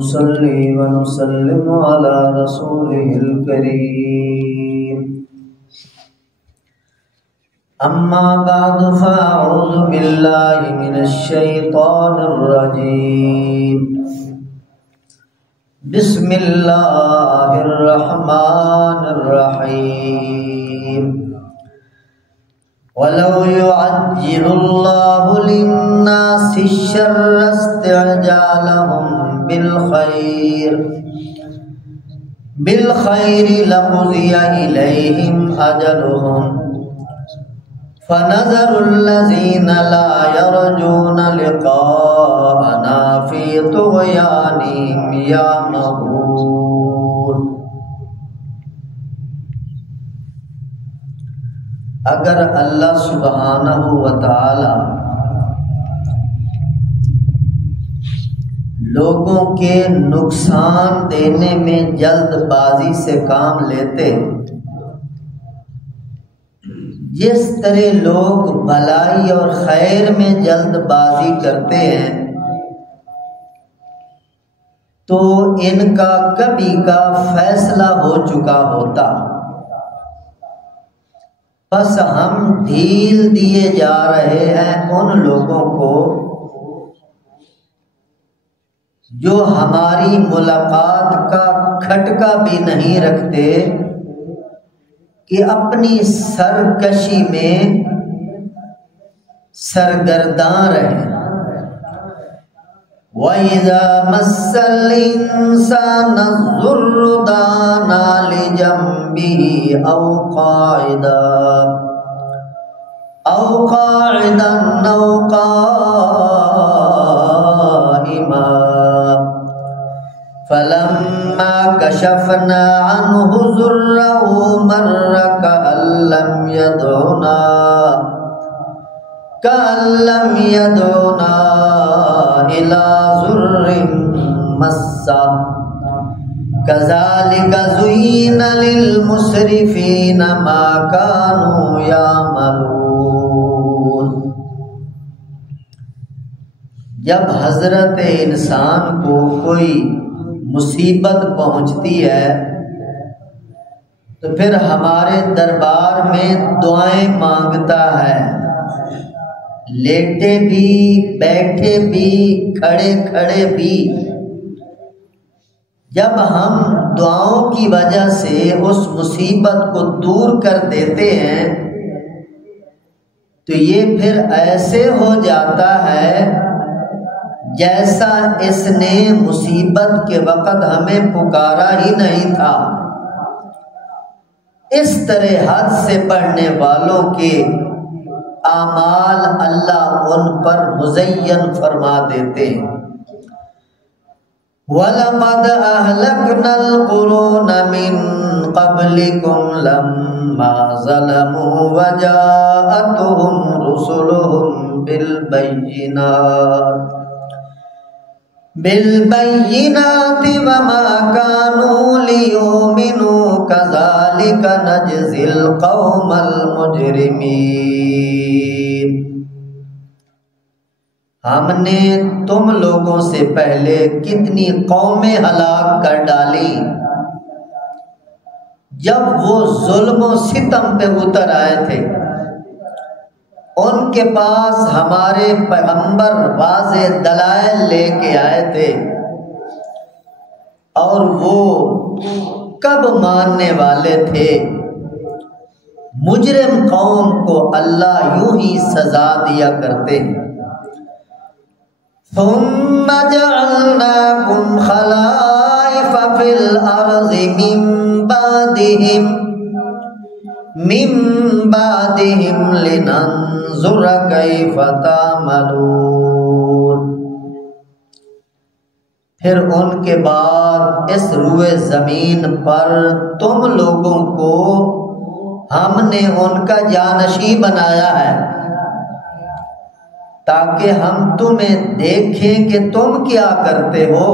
نصلي ونسلم على رسوله الكريم أما بعد فأعوذ بالله من الشيطان الرجيم بسم الله الرحمن الرحيم ولو يعجل الله للناس الشر استعجالهم بالخير لقضي إليهم أجلهم فنذر الذين لا يرجون لقاءنا في طغيانهم يعمهون۔ اگر اللہ سبحانہ و تعالی لوگوں کے نقصان دینے میں جلد بازی سے کام لیتے، جس طرح لوگ بھلائی اور خیر میں جلد بازی کرتے ہیں، تو ان کا کبھی کا فیصلہ ہو چکا ہوتا۔ بس ہم ڈھیل دیے جا رہے ہیں ان لوگوں کو جو ہماری ملاقات کا کھٹکا بھی نہیں رکھتے کہ اپنی سرکشی میں سرگرداں رہیں۔ وَإِذَا مَسَّ الْإِنسَانَ الضُّرُّ دَعَانَا لِجَنبِهِ أَوْ قَاعِدًا أَوْ قَائِمًا فَلَمَّا كَشَفْنَا عَنْهُ ضُرَّهُ مَرَّ كَأَن لَّمْ يَدْعُنَا إِلَى ضُرٍّ مَّسَّهُ كَذَلِكَ زُيِّنَ لِلْمُسْرِفِينَ مَا كَانُوا يَعْمَلُونَ۔ جب حضرت انسان کو کوئی مصیبت پہنچتی ہے تو پھر ہمارے دربار میں دعائیں مانگتا ہے، لیٹے بھی، بیٹھے بھی، کھڑے کھڑے بھی۔ جب ہم دعاؤں کی وجہ سے اس مصیبت کو دور کر دیتے ہیں تو یہ پھر ایسے ہو جاتا ہے جیسا اس نے مصیبت کے وقت ہمیں پکارا ہی نہیں تھا۔ اس طرح حد سے بڑھنے والوں کے اعمال اللہ ان پر مزین فرما دیتے ہیں۔ وَلَقَدْ أَهْلَكْنَا الْقُرُونَ مِنْ قَبْلِكُمْ لَمَّا ظَلَمُوا وَجَاءَتْهُمْ رُسُلُهُمْ بالبينات وما كانوا ليؤمنوا كذلك نجزي القوم المجرمين۔ ہم نے تم لوگوں سے پہلے کتنی قومیں ہلاک کر ڈالی جب وہ ظلم و ستم پہ اتر آئے تھے۔ ان کے پاس ہمارے پیغمبر واضح دلائل لے کے آئے تھے، اور وہ کب ماننے والے تھے؟ مجرم قوم کو اللہ یوں ہی سزا دیا کرتے ہیں۔ ثم جعلناكم خلائف في الأرض من بعدهم لننظر كيف تعملون۔ پھر ان کے بعد اس روئے زمین پر تم لوگوں کو ہم نے ان کا جانشین بنایا ہے تاکہ ہم تمہیں دیکھیں کہ تم کیا کرتے ہو۔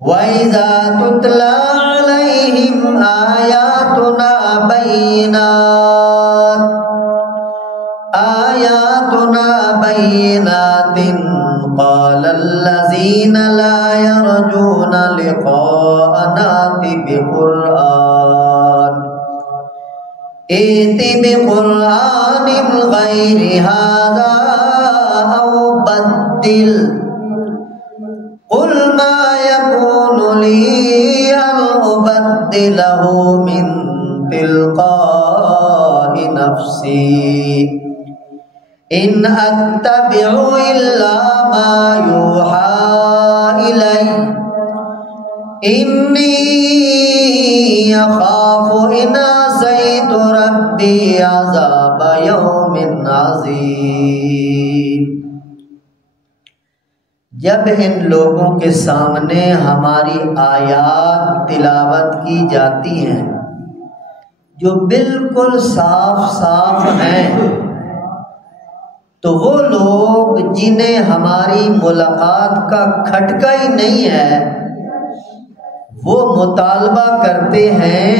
وَإِذَا تُتْلَى عَلَيْهِمْ آيَاتُنَا بَيِّنَاتٍ قَالَ الَّذِينَ يرجون لقاءنا بقرآن ائت بقرآن غير هذا أو بدل قل ما يكون لي أن أبدله من تلقاء نفسي إن أتبع إلا ما يوحى إلي إني أخاف إن عصيت ربي عذاب يوم عظيم۔ جب ان لوگوں کے سامنے ہماری آیات تلاوت کی جاتی ہیں جو بالکل صاف صاف ہیں، تو وہ لوگ جنہیں ہماری ملاقات کا کھٹکا ہی نہیں ہے، وہ مطالبہ کرتے ہیں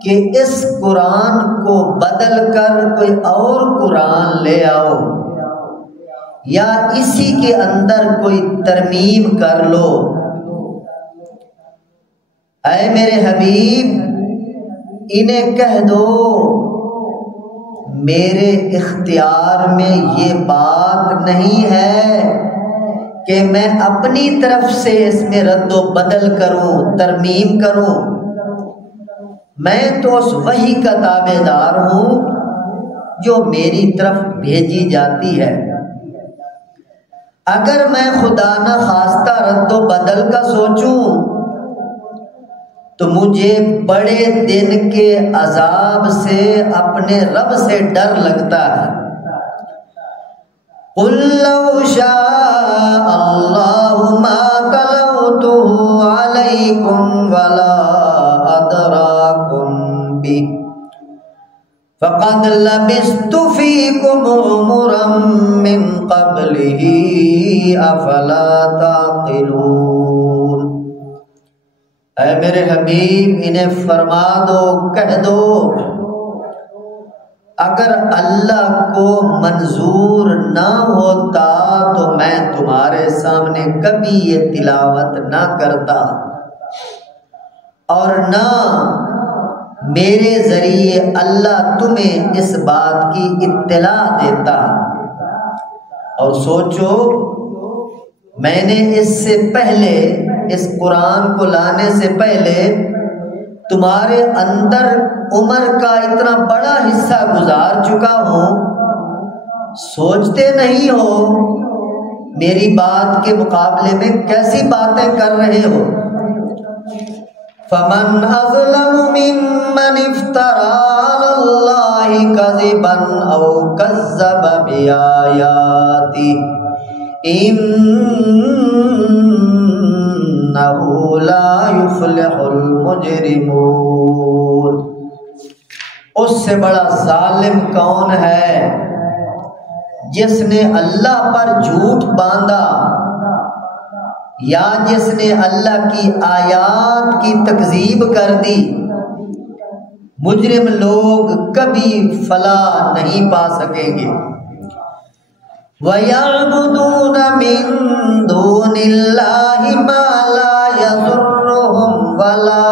کہ اس قرآن کو بدل کر کوئی اور قرآن لے آؤ یا اسی کے اندر کوئی ترمیم کر لو۔ اے میرے حبیب، انہیں کہہ دو میرے اختیار میں یہ بات نہیں ہے کہ میں اپنی طرف سے اس میں رد و بدل کروں، ترمیم کروں۔ میں تو اس وحی کا تابع دار ہوں جو میری طرف بھیجی جاتی ہے۔ اگر میں خدا نہ خواستہ رد و بدل کا سوچوں تو مجھے بڑے دن کے عذاب سے اپنے رب سے ڈر لگتا ہے۔ قُلْ لَوْ شَاءَ اللَّهُ مَا تَلَوْتُهُ عَلَيْكُمْ وَلَا أَدْرَاكُمْ بِهِ فَقَدْ لَبِثْتُ فِيكُمْ عُمُرًا مِّن قَبْلِهِ أَفَلَا تَعْقِلُونَ۔ اے میرے حبیب، انہیں فرما دو، کہہ دو، اگر اللہ کو منظور نہ ہوتا تو میں تمہارے سامنے کبھی یہ تلاوت نہ کرتا اور نہ میرے ذریعے اللہ تمہیں اس بات کی اطلاع دیتا۔ اور سوچو، میں نے اس سے پہلے، اس قرآن کو لانے سے پہلے تمہارے اندر عمر کا اتنا بڑا حصہ گزار چکا ہوں، سوچتے نہیں ہو میری بات کے مقابلے میں کیسی باتیں کر رہے ہو۔ فَمَنْ أَظْلَمُ مِمَّنِ افْتَرَىٰ عَلَى اللَّهِ كَذِبًا أَوْ كَذَّبَ بِآيَاتِهِ إِنَّهُ لَا يُفْلِحُ الْمُجْرِمُونَ۔ اس سے بڑا ظالم کون ہے جس نے اللہ پر جھوٹ باندھا یا جس نے اللہ کی آیات کی تکذیب کر دی۔ مجرم لوگ کبھی فلاح نہیں پا سکیں گے۔ وَيَعْبُدُونَ مِن دُونِ اللَّهِ مَا لَا يَضُرُّهُمْ وَلَا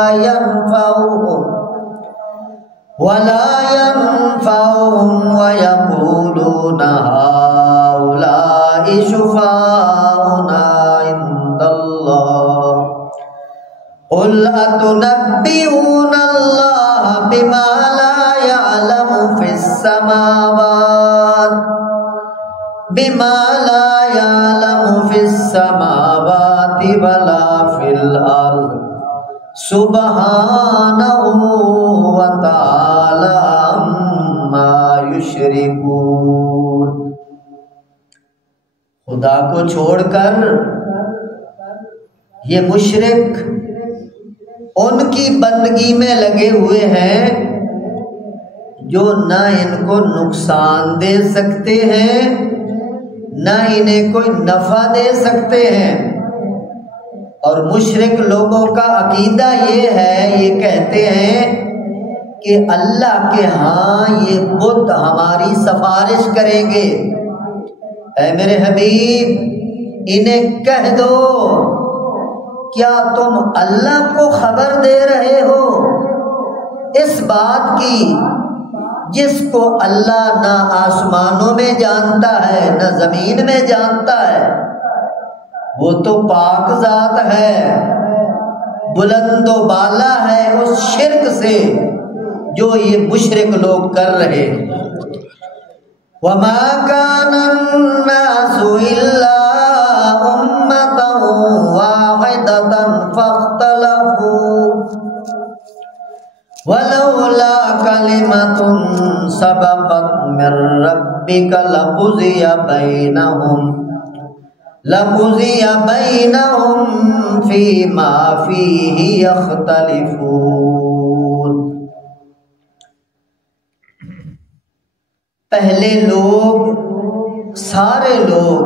يَنفَعُهُمْ وَيَقُولُونَ هَٰؤُلَاءِ شُفَعَاؤُنَا عِندَ اللَّهِ قُلْ أَتُنَبِّئُونَ اللَّهَ بِمَا لَا يَعْلَمُ فِي السَّمَاوَاتِ وَلَا فِي الْأَرْضِ سُبْحَانَهُ وَتَعَالَىٰ عَمَّا يُشْرِكُونَ۔ خدا کو چھوڑ کر یہ مشرک ان کی بندگی میں لگے ہوئے ہیں جو نہ ان کو نقصان دے سکتے ہیں نہ انہیں کوئی نفع دے سکتے ہیں۔ اور مشرک لوگوں کا عقیدہ یہ ہے، یہ کہتے ہیں کہ اللہ کے ہاں یہ بت ہماری سفارش کریں گے۔ اے میرے حبیب، انہیں کہہ دو کیا تم اللہ کو خبر دے رہے ہو اس بات کی جس کو اللہ نہ آسمانوں میں جانتا ہے نہ زمین میں جانتا ہے؟ وہ تو پاک ذات ہے، بلند و بالا ہے اس شرک سے جو یہ مشرک لوگ کر رہے ہیں۔ وَمَا كَانَ النَّاسُ إِلَّا أُمَّةً وَاحِدَةً فَاخْتَلَفُوا وَلَوْلَا كَلِمَةٌ سَبَقَتْ مِنْ رَبِّكَ لَقُضِيَ بَيْنَهُمْ فِيمَا فِيهِ يَخْتَلِفُونَ۔ پہلے لوگ سارے لوگ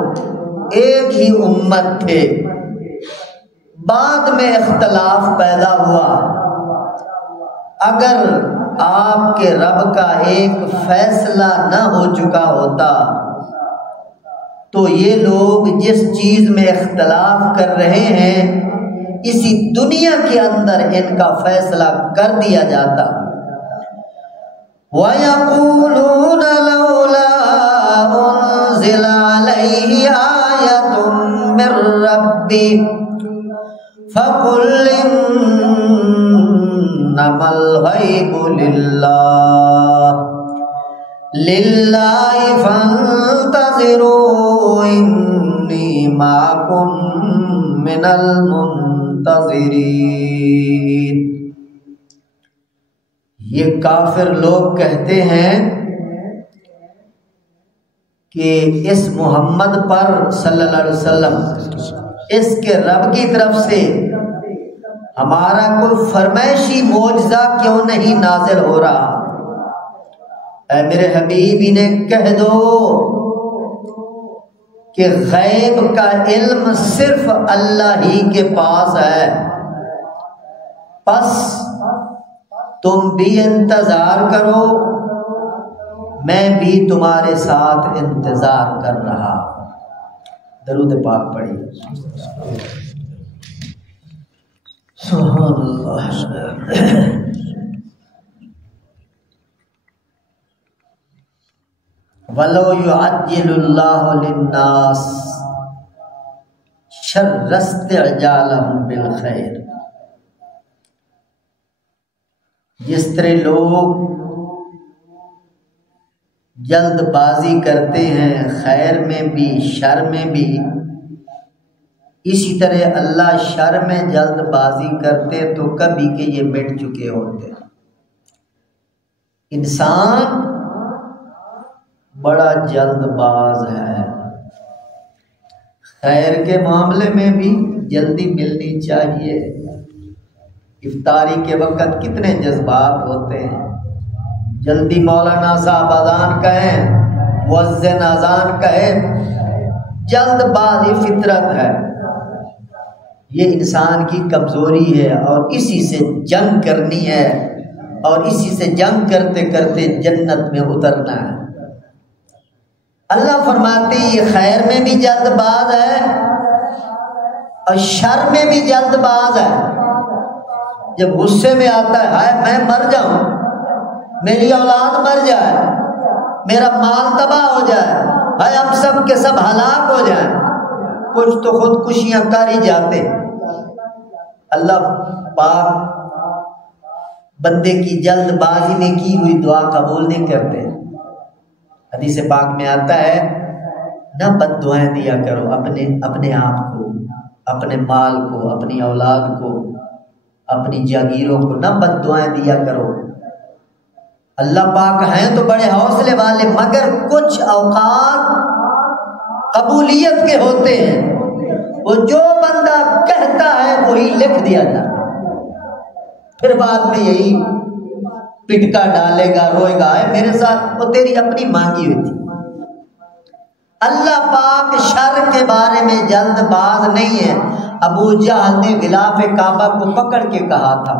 ایک ہی امت تھے، بعد میں اختلاف پیدا ہوا۔ اگر آپ کے رب کا ایک فیصلہ نہ ہو چکا ہوتا تو یہ لوگ جس چیز میں اختلاف کر رہے ہیں اسی دنیا کے اندر ان کا فیصلہ کر دیا جاتا۔ وَيَقُولُونَ لَوْلَا أُنزِلَ عَلَيْهِ آيَةٌ مِّن رَّبِّهِ فَقُلْ إِنَّمَا الْغَيْبُ لِلَّهِ فَانتَظِرُوا إِنِّي مَعَكُم مِّنَ الْمُنتَظِرِينَ۔ یہ کافر لوگ کہتے ہیں کہ اس محمد پر صلی اللہ علیہ وسلم اس کے رب کی طرف سے ہمارا کوئی فرمائشی معجزہ کیوں نہیں نازل ہو رہا؟ اے میرے حبیب انہیں کہہ دو کہ غیب کا علم صرف اللہ ہی کے پاس ہے، پس تم بھی انتظار کرو، میں بھی تمہارے ساتھ انتظار کر رہا۔ درود پاک پڑھیے۔ سبحان اللہ۔ وَلَوْ يُعَجِّلُ اللَّهُ لِلنَّاسِ شَرَّ اسْتِعْجَالَهُم بِالْخَيْرِ، جس طرح لوگ جلد بازی کرتے ہیں خیر میں بھی شر میں بھی، اسی طرح اللہ شر میں جلد بازی کرتے تو کبھی کہ یہ مٹ چکے ہوتے۔ انسان بڑا جلد باز ہے، خیر کے معاملے میں بھی جلدی ملنی چاہیے۔ افطاری کے وقت کتنے جذبات ہوتے ہیں، جلدی مولانا صاحب اذان کہیں، مؤذن اذان کہے، جلد بازی فطرت ہے، یہ انسان کی کمزوری ہے اور اسی سے جنگ کرنی ہے اور اسی سے جنگ کرتے کرتے جنت میں اترنا ہے۔ اللہ فرماتے یہ خیر میں بھی جلد باز ہے اور شر میں بھی جلد باز ہے۔ جب غصے میں آتا ہے ہائے میں مر جاؤں، میری اولاد مر جائے، میرا مال تباہ ہو جائے، ہائے ہم سب کے سب ہلاک ہو جائیں، کچھ تو خودکشیاں کر ہی جاتے۔ اللہ پاک بندے کی جلد بازی میں کی ہوئی دعا قبول نہیں کرتے۔ حدیث پاک میں آتا ہے نہ بد دعائیں دیا کرو اپنے آپ کو، اپنے مال کو، اپنی اولاد کو، اپنی جاگیروں کو، نہ بد دعائیں دیا کرو۔ اللہ پاک ہیں تو بڑے حوصلے والے، مگر کچھ اوقات قبولیت کے ہوتے ہیں، وہ جو بندہ کہتا ہے وہی لکھ دیا جاتا، پھر بعد میں یہی پٹکا ڈالے گا، روئے گا ہے میرے ساتھ، وہ تیری اپنی مانگی ہوئی تھی۔ اللہ پاک شر کے بارے میں جلد باز نہیں ہے۔ ابو جہل نے غلاف کعبہ کو پکڑ کے کہا تھا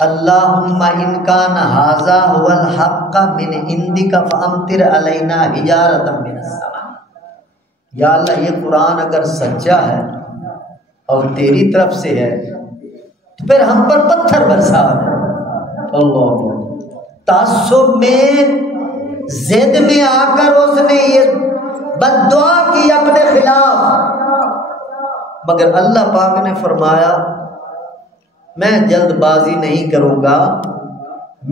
اللہم ان کان ھذا ھو الحق من عندک فامطر علینا حجارۃ من السماء، یا اللہ یہ قرآن اگر سچا ہے اور تیری طرف سے ہے تو پھر ہم پر پتھر برسا دے۔ اللہ تعصب میں ضد میں آ کر اس نے یہ بد دعا کی اپنے خلاف، مگر اللہ پاک نے فرمایا میں جلد بازی نہیں کروں گا،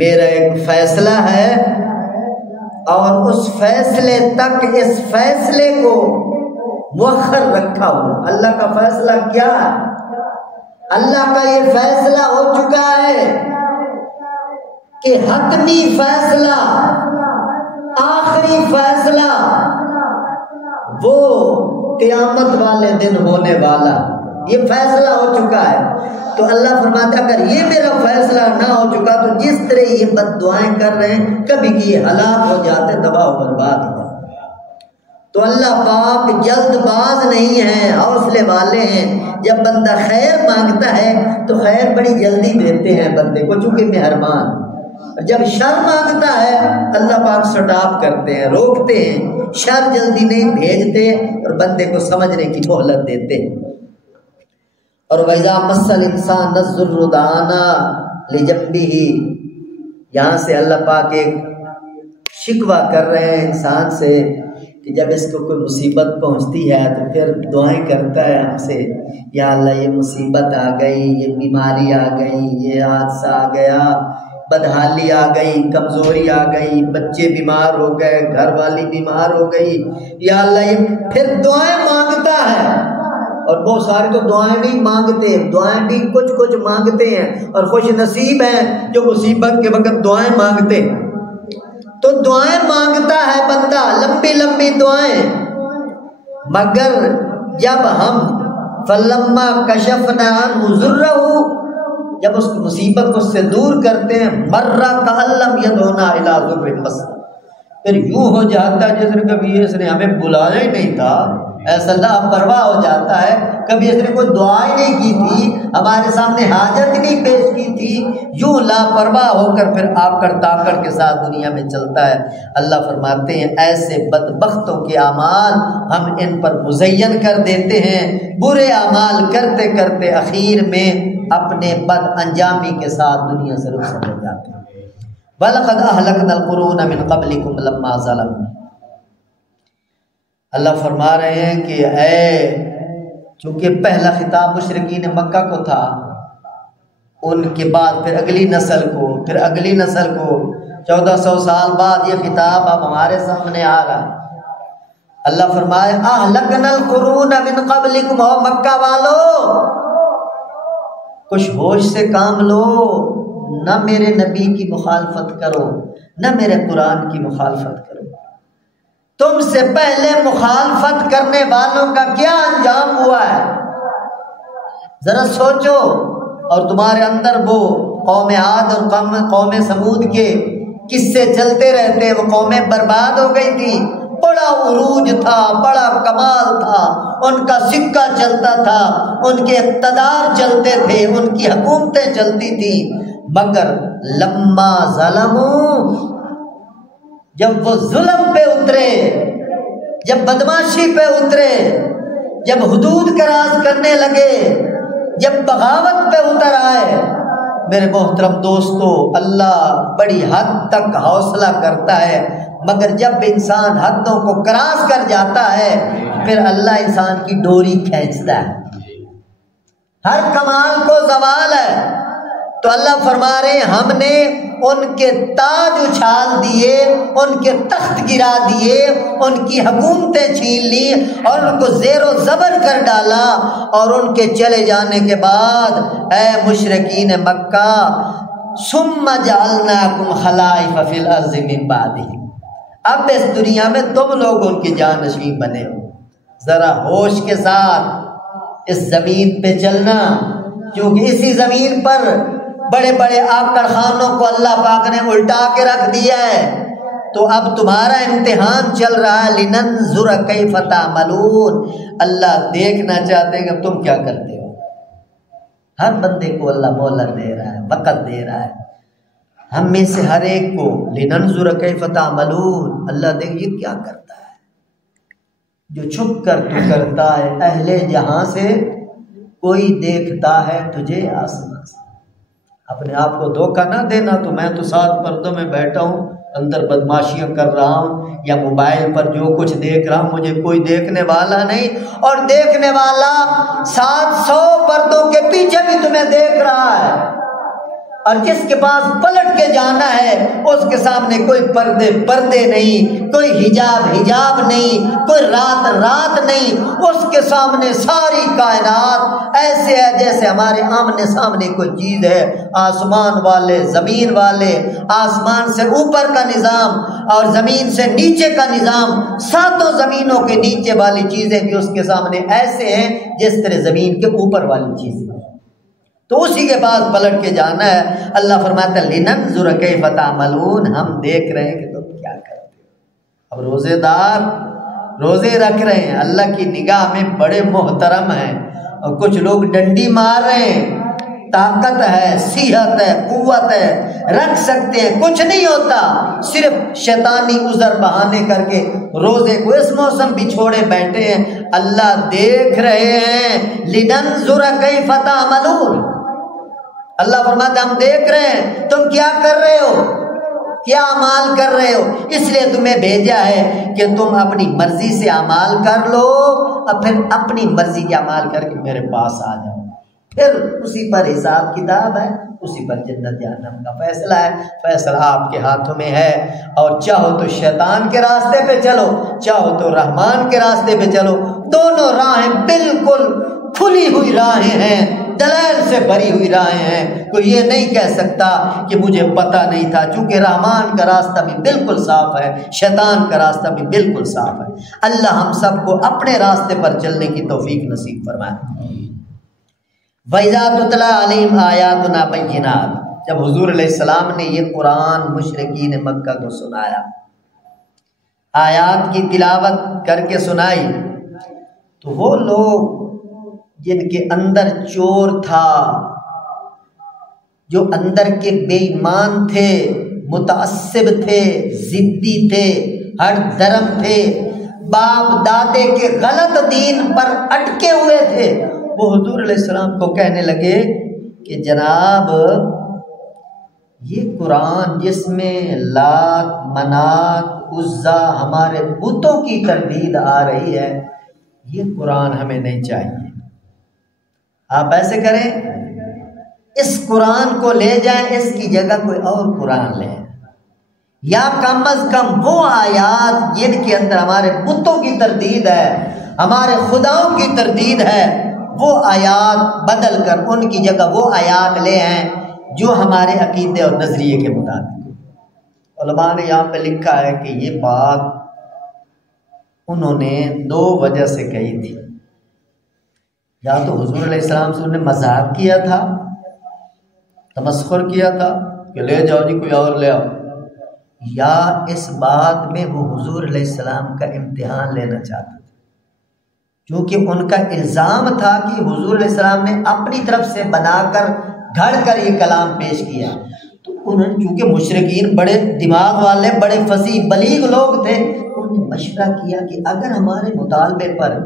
میرا ایک فیصلہ ہے اور اس فیصلے تک اس فیصلے کو مؤخر رکھا ہوں۔ اللہ کا فیصلہ کیا ہے؟ اللہ کا یہ فیصلہ ہو چکا ہے کہ حتمی فیصلہ، آخری فیصلہ وہ قیامت والے دن ہونے والا، یہ فیصلہ ہو چکا ہے۔ تو اللہ فرماتا ہے اگر یہ میرا فیصلہ نہ ہو چکا تو جس طرح یہ بد دعائیں کر رہے ہیں کبھی کہ یہ ہلاک ہو جاتے، تباہ و برباد ہو جاتے۔ تو اللہ پاک جلد باز نہیں ہیں، حوصلے والے ہیں۔ جب بندہ خیر مانگتا ہے تو خیر بڑی جلدی دیتے ہیں بندے کو، چونکہ مہربان۔ جب شر مانگتا ہے اللہ پاک سٹاپ کرتے ہیں، روکتے ہیں، شر جلدی نہیں بھیجتے اور بندے کو سمجھنے کی مہلت دیتے ہیں۔ اور وَإِذَا مَسَّ الْإِنسَانَ الضُّرُّ دَعَانَا لِجَنبِهِ، یہاں سے اللہ پاک ایک شکوہ کر رہے ہیں انسان سے کہ جب اس کو کوئی مصیبت پہنچتی ہے تو پھر دعائیں کرتا ہے ہم سے، یا اللہ یہ مصیبت آ گئی، یہ بیماری آ گئی، یہ حادثہ آ گیا، بدحالی آ گئی، کمزوری آ گئی، بچے بیمار ہو گئے، گھر والی بیمار ہو گئی، یا اللہ یہ پھر دعائیں مانگتا ہے۔ اور بہت سارے تو دعائیں نہیں مانگتے، دعائیں بھی کچھ کچھ مانگتے ہیں، اور خوش نصیب ہیں جو مصیبت کے وقت دعائیں مانگتے۔ تو دعائیں مانگتا ہے بندہ، لمبی لمبی دعائیں، مگر جب ہم فلما کشفنا عنہ ضرہ، جب اس مصیبت کو اس سے دور کرتے ہیں، مرہ کألم یدعونا الی ضر مسہ، پھر یوں ہو جاتا ہے جیسے کبھی اس نے ہمیں بلایا ہی نہیں تھا، ایسا لاپرواہ ہو جاتا ہے، کبھی اس نے کوئی دعا ہی نہیں کی تھی، ہمارے سامنے حاجت نہیں پیش کی تھی، یوں لاپرواہ ہو کر پھر آکڑ تاکڑ کے ساتھ دنیا میں چلتا ہے۔ اللہ فرماتے ہیں ایسے بدبختوں کے اعمال ہم ان پر مزین کر دیتے ہیں، برے اعمال کرتے کرتے اخیر میں اپنے بد انجامی کے ساتھ دنیا سے رخصت ہو جاتے ہیں۔ وَلَقَدْ أَهْلَكْنَا الْقُرُونَ مِنْ قَبْلِكُمْ لَمَّا ظَلَمُوا، اللہ فرما رہے ہیں کہ چونکہ پہلا خطاب مشرکین مکہ کو تھا، ان کے بعد پھر اگلی نسل کو، پھر اگلی نسل کو، 1400 سال بعد یہ خطاب اب ہمارے سامنے آ رہا ہے۔ اللہ فرمائے اہلکنا القرون من قبلکم، او مکہ والو کچھ ہوش سے کام لو، نہ میرے نبی کی مخالفت کرو، نہ میرے قرآن کی مخالفت کرو۔ تم سے پہلے مخالفت کرنے والوں کا کیا انجام ہوا ہے ذرا سوچو، اور تمہارے اندر وہ قوم عاد اور قوم سمود کے قصے چلتے رہتے، وہ قومیں برباد ہو گئی تھی، بڑا عروج تھا، بڑا کمال تھا، ان کا سکہ چلتا تھا، ان کے اقتدار چلتے تھے، ان کی حکومتیں چلتی تھی، مگر لما ظلموا، جب وہ ظلم پہ اترے، جب بدماشی پہ اترے، جب حدود کراس کرنے لگے، جب بغاوت پہ اتر آئے، میرے محترم دوستو اللہ بڑی حد تک حوصلہ کرتا ہے، مگر جب انسان حدوں کو کراس کر جاتا ہے پھر اللہ انسان کی ڈوری کھینچتا ہے، ہر کمال کو زوال ہے۔ تو اللہ فرما رہے ہیں ہم نے ان کے تاج اچھال دیے، ان کے تخت گرا دیے، ان کی حکومتیں چھین لی اور ان کو زیر و زبر کر ڈالا، اور ان کے چلے جانے کے بعد اے مشرکین مکہ ثم جعلناکم خلائف فی الارض من بعدہم، اب اس دنیا میں تم لوگ ان کی جانشین بنے ہو۔ ذرا ہوش کے ساتھ اس زمین پہ چلنا، کیونکہ اسی زمین پر بڑے بڑے آکڑ خانوں کو اللہ پاک نے الٹا کے رکھ دیا ہے، تو اب تمہارا امتحان چل رہا ہے، لننظر کیف تعملون، اللہ دیکھنا چاہتے ہیں کہ تم کیا کرتے ہو۔ ہر بندے کو اللہ مہلت دے رہا ہے، وقت دے رہا ہے، ہم میں سے ہر ایک کو لننظر کیف تعملون، اللہ دیکھ یہ کیا کرتا ہے، جو چھپ کر تو کرتا ہے اہل جہاں سے، کوئی دیکھتا ہے تجھے آسمان سے۔ اپنے آپ کو دھوکہ نہ دینا تو میں تو 7 پردوں میں بیٹھا ہوں، اندر بدماشیاں کر رہا ہوں یا موبائل پر جو کچھ دیکھ رہا ہوں، مجھے کوئی دیکھنے والا نہیں، اور دیکھنے والا 700 پردوں کے پیچھے بھی تمہیں دیکھ رہا ہے۔ اور جس کے پاس پلٹ کے جانا ہے اس کے سامنے کوئی پردے نہیں، کوئی حجاب نہیں، کوئی رات نہیں، اس کے سامنے ساری کائنات ایسے ہے جیسے ہمارے آمنے سامنے کوئی چیز ہے۔ آسمان والے، زمین والے، آسمان سے اوپر کا نظام اور زمین سے نیچے کا نظام، 7 زمینوں کے نیچے والی چیزیں بھی اس کے سامنے ایسے ہیں جس طرح زمین کے اوپر والی چیزیں، تو اسی کے پاس پلٹ کے جانا ہے۔ اللہ فرماتا ہے لننظر کیف تعملون، ہم دیکھ رہے ہیں کہ تم کیا کرتے ہو۔ اب روزے دار روزے رکھ رہے ہیں، اللہ کی نگاہ میں بڑے محترم ہیں، اور کچھ لوگ ڈنڈی مار رہے ہیں، طاقت ہے، صحت ہے، قوت ہے، رکھ سکتے ہیں، کچھ نہیں ہوتا، صرف شیطانی عذر بہانے کر کے روزے کو اس موسم بھی چھوڑے بیٹھے ہیں۔ اللہ دیکھ رہے ہیں، لننظر کیف تعملون، اللہ فرماتا ہے ہم دیکھ رہے ہیں تم کیا کر رہے ہو، کیا اعمال کر رہے ہو، اس لیے تمہیں بھیجا ہے کہ تم اپنی مرضی سے اعمال کر لو، اور پھر اپنی مرضی کے اعمال کر کے میرے پاس آ جاؤ، پھر اسی پر حساب کتاب ہے، اسی پر جنت جہنم کا فیصلہ ہے۔ فیصلہ آپ کے ہاتھوں میں ہے، اور چاہو تو شیطان کے راستے پہ چلو، چاہو تو رحمان کے راستے پہ چلو، دونوں راہیں بالکل کھلی ہوئی راہیں ہیں، دلائل سے بھری ہوئی راہیں ہیں۔ کوئی یہ نہیں کہہ سکتا کہ مجھے پتہ نہیں تھا، چونکہ رحمان کا راستہ بھی بالکل صاف ہے، شیطان کا راستہ بھی بالکل صاف ہے۔ اللہ ہم سب کو اپنے راستے پر چلنے کی توفیق نصیب فرمائے۔ وَإِذَا تُتْلَىٰ عَلَيْهِمْ آيَاتُنَا بَيِّنَاتٍ، جب حضور علیہ السلام نے یہ قرآن مشرکین مکہ کو سنایا، آیات کی تلاوت کر کے سنائی، تو وہ لوگ جن کے اندر چور تھا، جو اندر کے بے ایمان تھے، متعصب تھے، ضدی تھے، ہر درم تھے، باپ دادے کے غلط دین پر اٹکے ہوئے تھے، وہ حضور علیہ السلام کو کہنے لگے کہ جناب یہ قرآن جس میں لات، منات، عزا ہمارے بتوں کی تردید آ رہی ہے، یہ قرآن ہمیں نہیں چاہیے، آپ ایسے کریں اس قرآن کو لے جائیں، اس کی جگہ کوئی اور قرآن لیں، یا کم از کم وہ آیات جن کے اندر ہمارے بتوں کی تردید ہے، ہمارے خداؤں کی تردید ہے، وہ آیات بدل کر ان کی جگہ وہ آیات لے آئیں جو ہمارے عقیدے اور نظریے کے مطابق۔ علماء نے یہاں پہ لکھا ہے کہ یہ بات انہوں نے 2 وجہ سے کہی تھی، یا تو حضور علیہ السلام سے انہوں نے مذاق کیا تھا، تمسخر کیا تھا کہ لے جاؤ جی کوئی اور لے آؤ، یا اس بات میں وہ حضور علیہ السلام کا امتحان لینا چاہتے تھے، کیونکہ ان کا الزام تھا کہ حضور علیہ السلام نے اپنی طرف سے بنا کر گھڑ کر یہ کلام پیش کیا، تو انہوں نے چونکہ مشرکین بڑے دماغ والے، بڑے فصیح بلیغ لوگ تھے، انہوں نے مشورہ کیا کہ اگر ہمارے مطالبے پر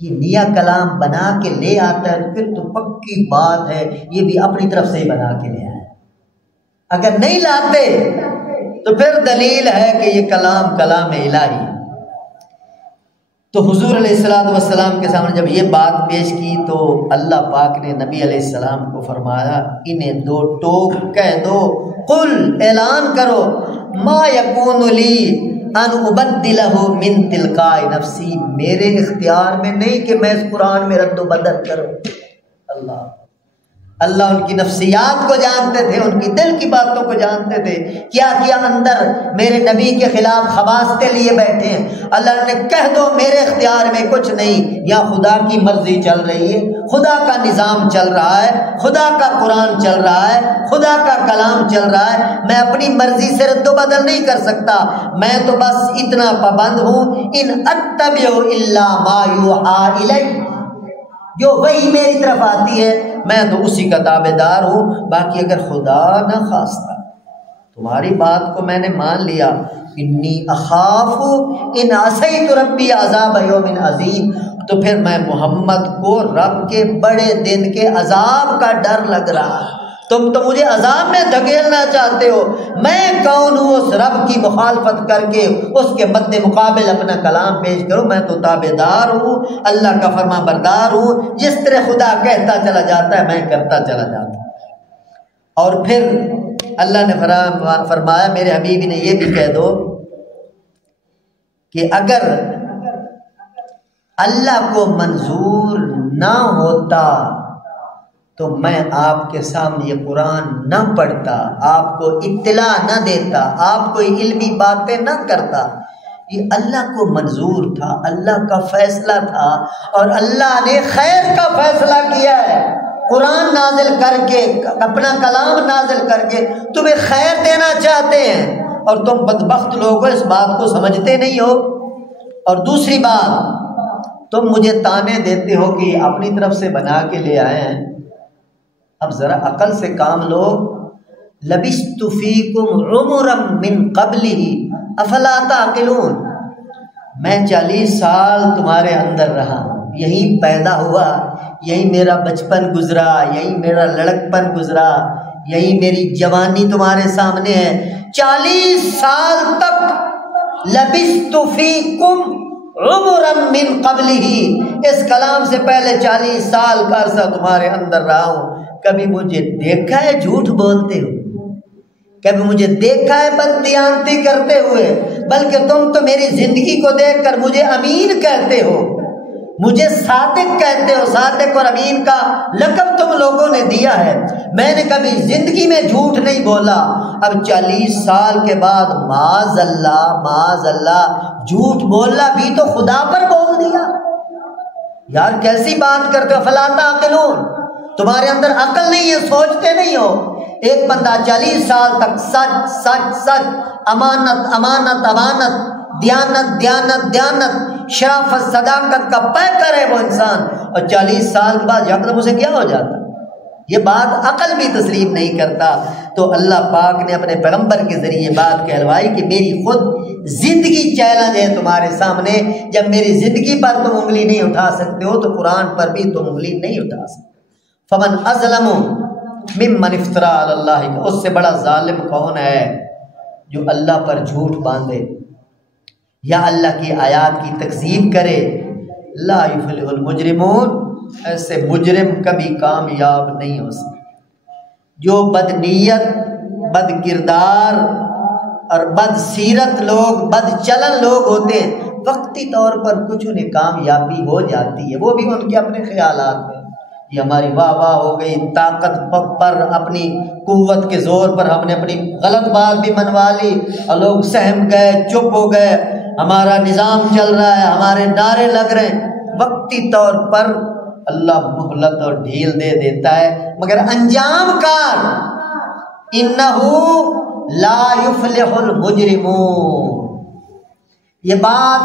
یہ نیا کلام بنا کے لے آتا ہے تو پھر تو پکی بات ہے یہ بھی اپنی طرف سے ہی بنا کے لے آئے، اگر نہیں لاتے تو پھر دلیل ہے کہ یہ کلام الہی۔ تو حضور علیہ السلام کے سامنے جب یہ بات پیش کی تو اللہ پاک نے نبی علیہ السلام کو فرمایا انہیں 2 ٹوک کہہ دو، قل اعلان کرو، ما یکون لی ان ابدلہ من تلقاء نفسی، میرے اختیار میں نہیں کہ میں اس قرآن میں رد و بدل کروں۔ اللہ ان کی نفسیات کو جانتے تھے، ان کی دل کی باتوں کو جانتے تھے، کیا کیا اندر میرے نبی کے خلاف خباثتیں لیے بیٹھے ہیں۔ اللہ نے کہہ دو میرے اختیار میں کچھ نہیں، یا خدا کی مرضی چل رہی ہے، خدا کا نظام چل رہا ہے، خدا کا قرآن چل رہا ہے، خدا کا کلام چل رہا ہے، میں اپنی مرضی سے رد و بدل نہیں کر سکتا، میں تو بس اتنا پابند ہوں، ان اتبع الا ما یوحی الی، جو وہی میری طرف آتی ہے میں تو اسی کا تابع دار ہوں، باقی اگر خدا نہ خواستہ تمہاری بات کو میں نے مان لیا انی اخاف ان عصیت ربی عذاب یوم عظیم، تو پھر میں محمد کو رب کے بڑے دن کے عذاب کا ڈر لگ رہا ہے۔ تم تو مجھے عذاب میں دھکیلنا چاہتے ہو، میں کون ہوں اس رب کی مخالفت کر کے اس کے مد مقابل اپنا کلام پیش کروں؟ میں تو تابعدار ہوں، اللہ کا فرما بردار ہوں، جس طرح خدا کہتا چلا جاتا ہے میں کرتا چلا جاتا ہوں۔ اور پھر اللہ نے فرمایا میرے حبیب نے یہ بھی کہہ دو کہ اگر اللہ کو منظور نہ ہوتا تو میں آپ کے سامنے یہ قرآن نہ پڑھتا، آپ کو اطلاع نہ دیتا، آپ کو علمی باتیں نہ کرتا۔ یہ اللہ کو منظور تھا، اللہ کا فیصلہ تھا، اور اللہ نے خیر کا فیصلہ کیا ہے۔ قرآن نازل کر کے، اپنا کلام نازل کر کے تمہیں خیر دینا چاہتے ہیں، اور تم بدبخت لوگوں اس بات کو سمجھتے نہیں ہو۔ اور دوسری بات، تم مجھے تانے دیتے ہو کہ اپنی طرف سے بنا کے لے آئے ہیں۔ اب ذرا عقل سے کام لو۔ لبثت فیکم عمرا من قبلہ افلا تعقلون، میں 40 سال تمہارے اندر رہا، یہیں پیدا ہوا، یہیں میرا بچپن گزرا، یہیں میرا لڑکپن گزرا، یہیں میری جوانی تمہارے سامنے ہے۔ 40 سال تک لبثت فیکم عمرا من قبلہ، اس کلام سے پہلے 40 سال کا عرصہ تمہارے اندر رہا ہوں۔ کبھی مجھے دیکھا ہے جھوٹ بولتے ہو، کبھی مجھے دیکھا ہے بددیانتی کرتے ہوئے، بلکہ تم تو میری زندگی کو دیکھ کر مجھے امین کہتے ہو، مجھے صادق کہتے ہو۔ صادق اور امین کا لقب تم لوگوں نے دیا ہے، میں نے کبھی زندگی میں جھوٹ نہیں بولا۔ اب 40 سال کے بعد معاذ اللہ جھوٹ بولنا بھی تو خدا پر بول دیا۔ یار کیسی بات کرتے ہو؟ فلا تعقلون، تمہارے اندر عقل نہیں ہے، سوچتے نہیں ہو۔ ایک بندہ 40 سال تک سچ سچ سچ، امانت امانت امانت، دیانت دیانت دیانت، شرافت صداقت کا پیکر ہے وہ انسان، اور 40 سال کے بعد یکدم اسے کیا ہو جاتا؟ یہ بات عقل بھی تسلیم نہیں کرتا۔ تو اللہ پاک نے اپنے پیغمبر کے ذریعے بات کہلوائی کہ میری خود زندگی چیلنج ہے تمہارے سامنے، جب میری زندگی پر تم انگلی نہیں اٹھا سکتے ہو تو قرآن پر بھی تم انگلی نہیں اٹھا سکتے۔ فمن اظلم ممن افترى علی اللہ، اس سے بڑا ظالم کون ہے جو اللہ پر جھوٹ باندھے یا اللہ کی آیات کی تکذیب کرے۔ لا یفلح المجرمون، ایسے مجرم کبھی کامیاب نہیں ہو سکتے۔ جو بد نیت، بد کردار اور بد سیرت لوگ، بد چلن لوگ ہوتے ہیں، وقتی طور پر کچھ انہیں کامیابی ہو جاتی ہے، وہ بھی ان کے اپنے خیالات میں، یہ ہماری واہ واہ ہو گئی، طاقت پر اپنی قوت کے زور پر ہم نے اپنی غلط بات بھی منوا لی اور لوگ سہم گئے، چپ ہو گئے، ہمارا نظام چل رہا ہے، ہمارے نعرے لگ رہے ہیں۔ وقتی طور پر اللہ مہلت اور ڈھیل دے دیتا ہے، مگر انجام کار انہ لا یفلح المجرمون، یہ بات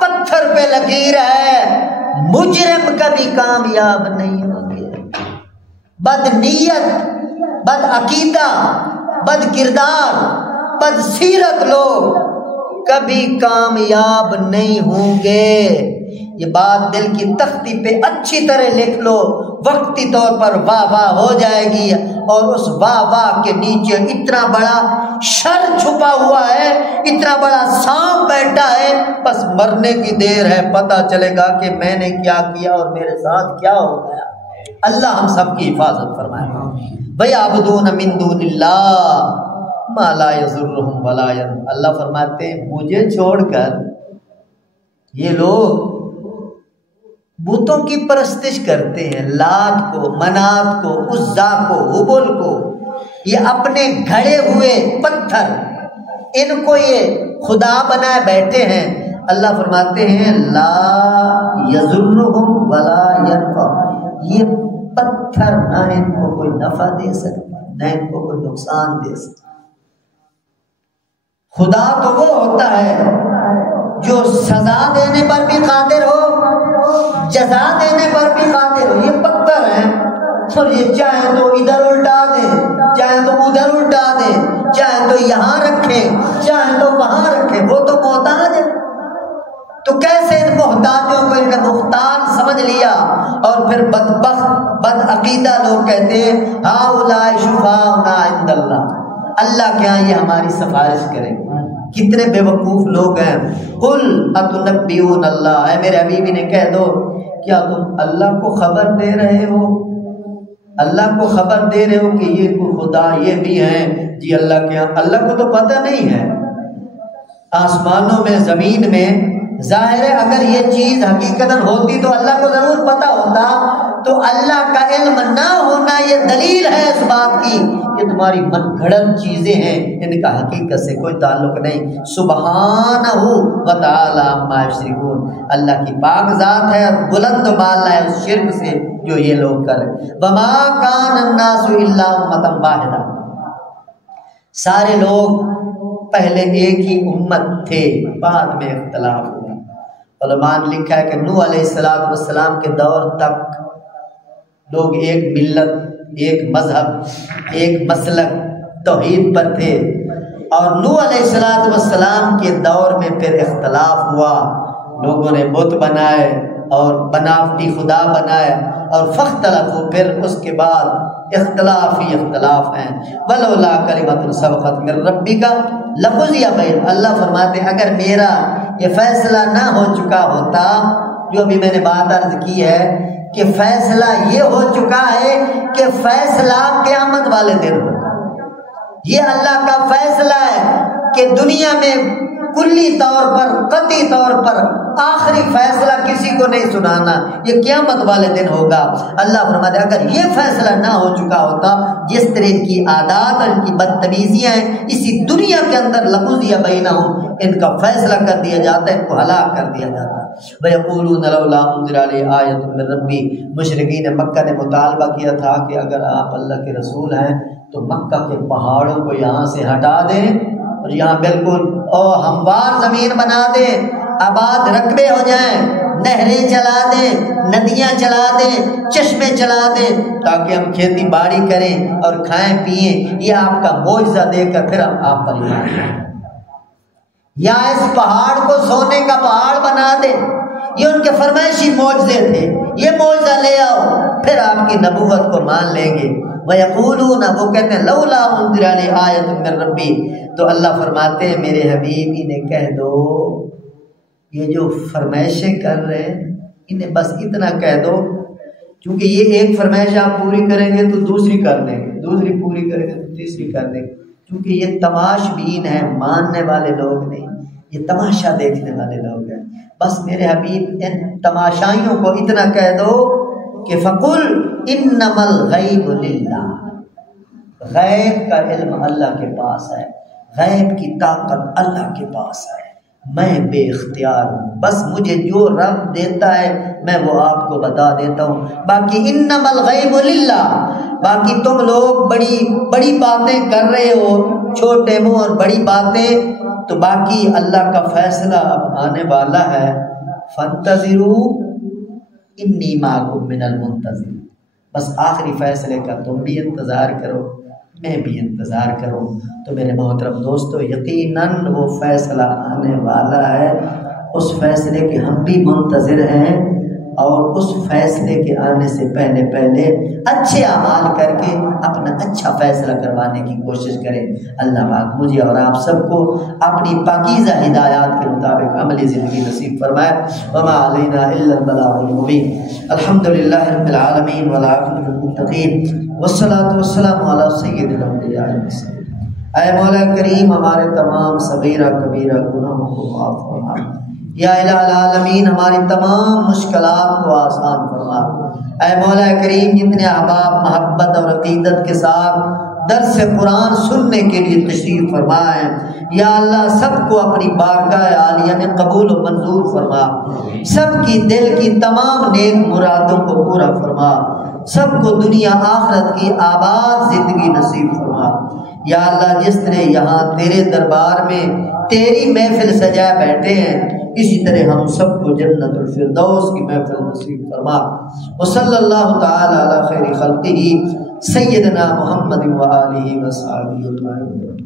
پتھر پہ لکیر ہے، مجرم کبھی کامیاب نہیں ہوں گے۔ بد نیت، بد عقیدہ، بد کردار، بد سیرت لوگ کبھی کامیاب نہیں ہوں گے۔ یہ بات دل کی تختی پہ اچھی طرح لکھ لو، وقتی طور پر واہ واہ ہو جائے گی، اور اس واہ واہ کے نیچے اتنا بڑا شر چھپا ہوا ہے، اتنا بڑا سانپ بیٹھا ہے، بس مرنے کی دیر ہے، پتہ چلے گا کہ میں نے کیا کیا اور میرے ساتھ کیا ہو گیا۔ اللہ ہم سب کی حفاظت فرمائے۔ وَيَعْبُدُونَ مِن دُونِ اللَّهِ مَا لَا يَضُرُّهُمْ وَلَا يَنفَعُهُمْ، اللہ فرماتے ہیں مجھے چھوڑ کر یہ لوگ بتوں کی پرستش کرتے ہیں، لات کو، منات کو، عزا کو، حبل کو، یہ اپنے گھڑے ہوئے پتھر، ان کو یہ خدا بنائے بیٹھے ہیں۔ اللہ فرماتے ہیں لا یضرهم ولا ينفعهم، یہ پتھر نہ ان کو کوئی نفع دے سکتا، نہ ان کو کوئی نقصان دے سکتا۔ خدا تو وہ ہوتا ہے جو سزا دینے پر بھی قادر ہو، جزا دینے پر بھی قادر ہو۔ یہ پتھر ہیں اور یہ چاہے تو ادھر الٹا دیں، چاہے تو ادھر الٹا دیں، چاہے تو یہاں رکھیں چاہے تو وہاں رکھیں، وہ تو محتاج ہے۔ تو کیسے ان محتاجوں کو ان کا مختار سمجھ لیا، اور پھر بدبخت بد عقیدہ لوگ کہتے ہیں ہؤلاء شفاؤنا عند اللہ، اللہ کے یہاں یہ ہماری سفارش کریں۔ کتنے بے وقوف لوگ ہیں۔ قل اتنبئون اللہ، اے میرے حبیبی نے کہہ دو کیا تم اللہ کو خبر دے رہے ہو؟ اللہ کو خبر دے رہے ہو کہ یہ کوئی خدا یہ بھی ہیں؟ جی اللہ کے یہاں اللہ کو تو پتہ نہیں ہے، آسمانوں میں زمین میں ظاہر ہے اگر یہ چیز حقیقتاً ہوتی تو اللہ کو ضرور پتہ ہوتا، تو اللہ کا علم نہ ہونا یہ دلیل ہے اس بات کی کہ تمہاری من گھڑت چیزیں ہیں، ان کا حقیقت سے کوئی تعلق نہیں۔ سبحانہ و تعالی عما یشرکون، اللہ کی پاک ذات ہے اور بلند و بالا ہے اس شرک سے جو یہ لوگ کر رہے ہیں۔ وما کان الناس الا امۃ واحدہ، سارے لوگ پہلے ایک ہی امت تھے، بعد میں اختلاف ہوا۔ علماء نے لکھا ہے کہ نوح علیہ السلام کے دور تک لوگ ایک ملت، ایک مذہب، ایک مسلک توحید پر تھے، اور نوح علیہ السلام کے دور میں پھر اختلاف ہوا، لوگوں نے بت بنائے اور بناوٹی خدا بنائے، اور فاختلفوا، پھر اس کے بعد اختلاف ہی اختلاف ہیں۔ ولولا کلمۃ سبقت من ربک لقضی بینہم، اللہ فرماتے ہیں اگر میرا یہ فیصلہ نہ ہو چکا ہوتا، جو ابھی میں نے بات عرض کی ہے کہ فیصلہ یہ ہو چکا ہے کہ فیصلہ قیامت والے دن ہوگا، یہ اللہ کا فیصلہ ہے کہ دنیا میں کلی طور پر قطعی طور پر آخری فیصلہ کسی کو نہیں سنانا، یہ قیامت والے دن ہوگا۔ اللہ فرماتے ہیں اگر یہ فیصلہ نہ ہو چکا ہوتا، جس طرح کی عادات اور ان کی بدتمیزیاں ہیں اسی دنیا کے اندر لقضی بینہم، ان کا فیصلہ کر دیا جاتا ہے، ان کو ہلاک کر دیا جاتا ہے۔ وَيَقُولُونَ لَوْلَا أُنزِلَ عَلَيْهِ آیَةٌ مِّن رَّبِّهِ، مشرکین مکہ نے مطالبہ کیا تھا کہ اگر آپ اللہ کے رسول ہیں تو مکہ کے پہاڑوں کو یہاں سے ہٹا دیں اور یہاں بالکل ہموار زمین بنا دیں، آباد رقبے ہو جائیں، نہریں چلا دیں، ندیاں چلا دیں، چشمے چلا دیں، تاکہ ہم کھیتی باڑی کریں اور کھائیں پئیں، یہ آپ کا معجزہ دے کر پھر ہم آپ پر ایمان لائیں، یا اس پہاڑ کو سونے کا پہاڑ بنا دیں، یہ ان کے فرمائشی معجزے تھے، یہ معجزہ لے آؤ پھر آپ کی نبوت کو مان لیں گے۔ وَيَقُولُونَ، وہ کہتے ہیں لَوْلَا أُنزِلَ عَلَيْهِ آیَةٌ مِّن رَّبِّهِ، تو اللہ فرماتے ہیں میرے حبیب انہیں کہہ دو یہ جو فرمائشیں کر رہے ہیں انہیں بس اتنا کہہ دو، کیونکہ یہ ایک فرمائش آپ پوری کریں گے تو دوسری کر دیں گے، دوسری پوری کریں گے تو تیسری کر دیں گے، کیونکہ یہ تماش بین ہیں، ماننے والے لوگ نہیں، یہ تماشا دیکھنے والے لوگ ہیں۔ بس میرے حبیب ان تماشائیوں کو اتنا کہہ دو کہ فَقُلْ إِنَّمَا الْغَيْبُ لِلَّهِ، غیب کا علم اللہ کے پاس ہے، غیب کی طاقت اللہ کے پاس ہے، میں بے اختیار ہوں، بس مجھے جو رب دیتا ہے میں وہ آپ کو بتا دیتا ہوں، باقی انما الغیب للہ، باقی تم لوگ بڑی بڑی باتیں کر رہے ہو، چھوٹے منہ اور بڑی باتیں، تو باقی اللہ کا فیصلہ اب آنے والا ہے، فانتظروا انی معکم من المنتظرین، بس آخری فیصلے کا تم بھی انتظار کرو، میں بھی انتظار کروں۔ تو میرے محترم دوستو، یقیناً وہ فیصلہ آنے والا ہے، اس فیصلے کے ہم بھی منتظر ہیں، اور اس فیصلے کے آنے سے پہلے پہلے اچھے اعمال کر کے اپنا اچھا فیصلہ کروانے کی کوشش کریں۔ اللہ پاک مجھے اور آپ سب کو اپنی پاکیزہ ہدایات کے مطابق عملی زندگی نصیب فرمائے۔ وما علینا الا البلاغ المبین۔ الحمدللہ رب العالمین والعاقبۃ للمتقین والصلاۃ والسلام علی سید الانبیاء والمرسلین۔ اے مولا کریم ہمارے تمام صغیرہ کبیرہ گناہوں کو معاف فرما، یا الہ العالمین ہماری تمام مشکلات کو آسان فرما۔ اے مولا کریم جتنے احباب محبت اور عقیدت کے ساتھ درس قرآن سننے کے لیے تشریف فرمائے، یا اللہ سب کو اپنی بارگاہ عالیہ میں قبول و منظور فرما، سب کی دل کی تمام نیک مرادوں کو پورا فرما، سب کو دنیا آخرت کی آباد زندگی نصیب فرما۔ یا اللہ جس طرح یہاں تیرے دربار میں تیری محفل سجائے بیٹھے ہیں، اسی طرح ہم سب کو جنت الفردوس کی محفل نصیب فرما۔ وصلی اللہ تعالی علی خیر خلقہ سیدنا محمد و آلہ و صحبہ اجمعین۔